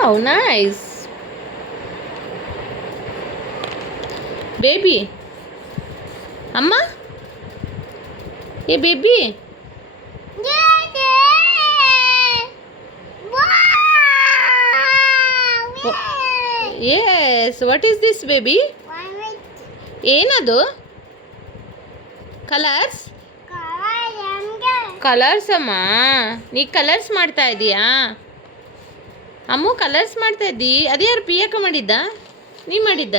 Wow, nice. Baby. ಅಮ್ಮ ಏ baby. Yes, what is this baby? ಏನದು? ಕಲರ್ಸ್ ಕಲರ್ಸ್ ಅಮ್ಮ. ನೀ ಕಲರ್ಸ್ ಮಾಡ್ತಾ ಇದೀಯಾ? ಅಮ್ಮು ಕಲರ್ಸ್ ಮಾಡ್ತಾ ಇದ್ದಿ. ಅದ್ಯಾರು ಪಿಯಕ್ಕ ಮಾಡಿದ್ದ? ನೀ ಮಾಡಿದ್ದ?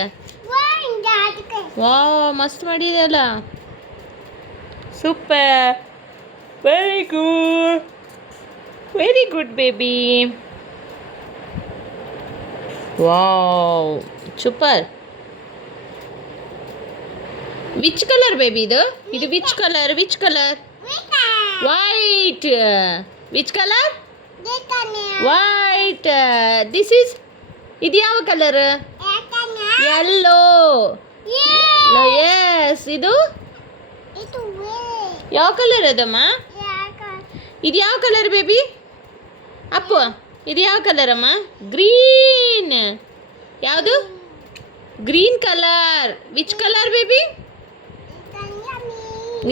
ವಾ, ಮಸ್ತ್ ಮಾಡಿದೆಯಲ್ಲ. Super, very good, very good baby. Wow, super. Which colour baby ಇದು? ಇದು which colour? Which colour? White. Which colour? White. This is, ಇದು ಯಾವ ಕಲರ್? ಯೆಲ್ಲೋ. ಎಸ್, ಇದು ಯಾವ ಕಲರ್ ಅದಮ್ಮ? ಇದು ಯಾವ ಕಲರ್ ಬೇಬಿ? ಅಪ್ಪು, ಇದು ಯಾವ ಕಲರ್ ಅಮ್ಮ? ಗ್ರೀನ್. ಯಾವುದು? Green colour. Which colour baby?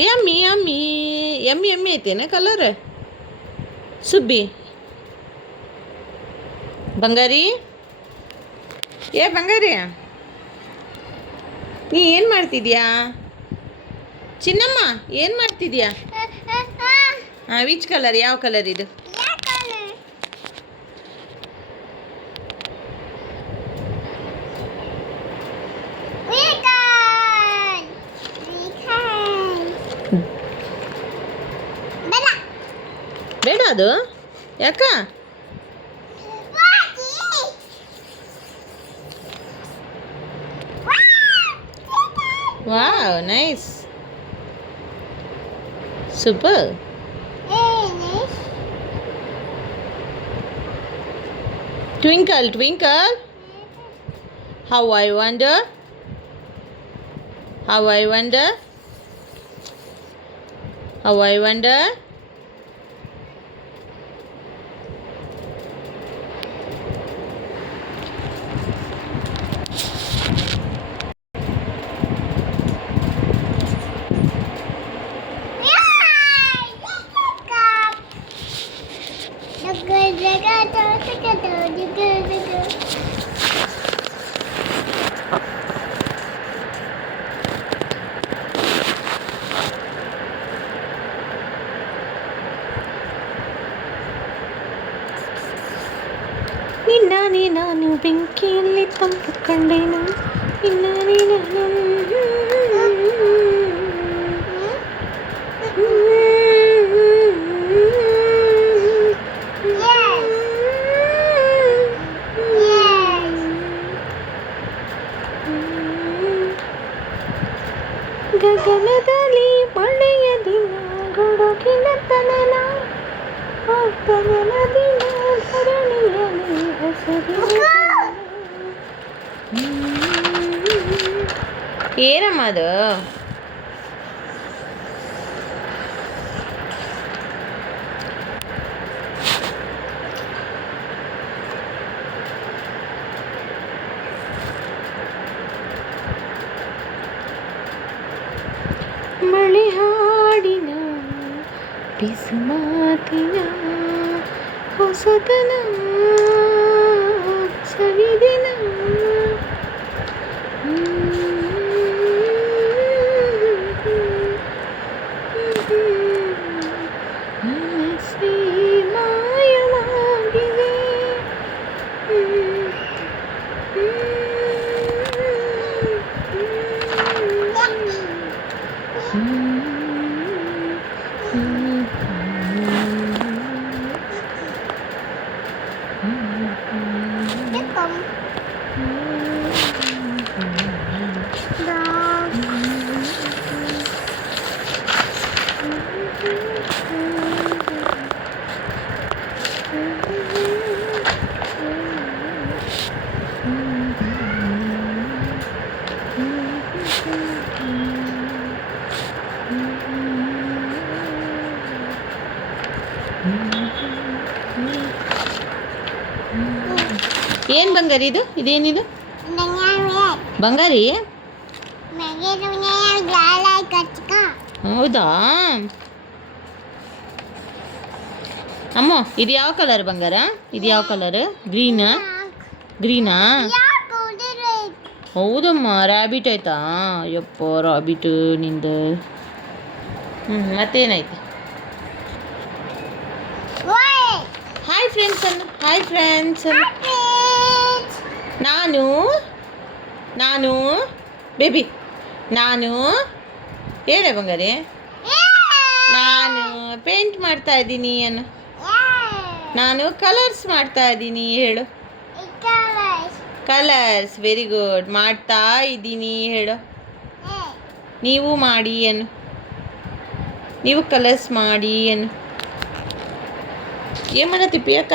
Yummy yummy yummy yummy ಐತೇನ ಕಲರ್? ಸುಬ್ಬಿ ಬಂಗಾರಿ, ಏ ಬಂಗಾರಿ, ನೀ ಏನು ಮಾಡ್ತಿದ್ಯಾ? ಚಿನ್ನಮ್ಮ ಏನು ಮಾಡ್ತಿದ್ಯಾ? ಹಾಂ, ವಿಚ್ ಕಲರ್? ಯಾವ ಕಲರ್ ಇದು? ಬೇಡ ಅದು, ಯಾಕ? Wow, nice, super. Twinkle, twinkle, how I wonder, how I wonder, how I wonder. ನಿನ್ನಾನೇ ನಾನು ಬೆಂಕಿಯಲ್ಲಿ ತಂಪು ಕಂಡೆನು. ನಿನ್ನಾನೇ ನಾನು ಗಗನದಲ್ಲಿ ಮಳೆಯ ದಿನ, ಗುಡುಗಿನ ತನನ, ತನನ ದಿನ, ಧರಣಿಯಲ್ಲಿ ಹಸಿರಿನ. ಏನಮ್ಮ ಅದು? ಮಳೆ ಹಾಡಿನ ಬಿಸು ಮಾತಿನ ಹೊಸತನ ಸವಿದಿನ. ಮನಸ್ಸೇ ಮಾಯವಾಗಿದೆ. Mm-hmm. ಏನು ಬಂಗಾರಿ ಇದು? ಇದೇನಿದು? ಬಂಗಾರಿ? ಹೌದಾ ಅಮ್ಮ, ಇದು ಯಾವ ಕಲರ್ ಬಂಗಾರ? ಇದು ಯಾವ ಕಲರ್? ಗ್ರೀನಾ? ಹೌದಮ್ಮ, ರ್ಯಾಬಿಟ್ ಆಯ್ತಾ? ಯಪ್ಪ ರಾಬಿಟ್ ನಿಂದು. ಮತ್ತೇನಾಯ್ತು? ಹಾಯ್ ಫ್ರೆಂಡ್ಸ್ ಅನ್ನು. Hi friends. ನಾನು ಬೇಬಿ ನಾನು ಹೇಳೆ ಬಂಗಾರಿ. ನಾನು ಪೇಂಟ್ ಮಾಡ್ತಾ ಇದ್ದೀನಿ ಅನ್ನು. ನಾನು ಕಲರ್ಸ್ ಮಾಡ್ತಾ ಇದ್ದೀನಿ ಹೇಳು. Colours very good. ಮಾಡ್ತಾ ಇದ್ದೀನಿ ಹೇಳು. ನೀವು ಮಾಡಿ ಅನ್ನು. ನೀವು ಕಲರ್ಸ್ ಮಾಡಿ ಅನ್ನು. ಏನು ಮಾಡತ್ತಿ ಪಿಯಕ್ಕ?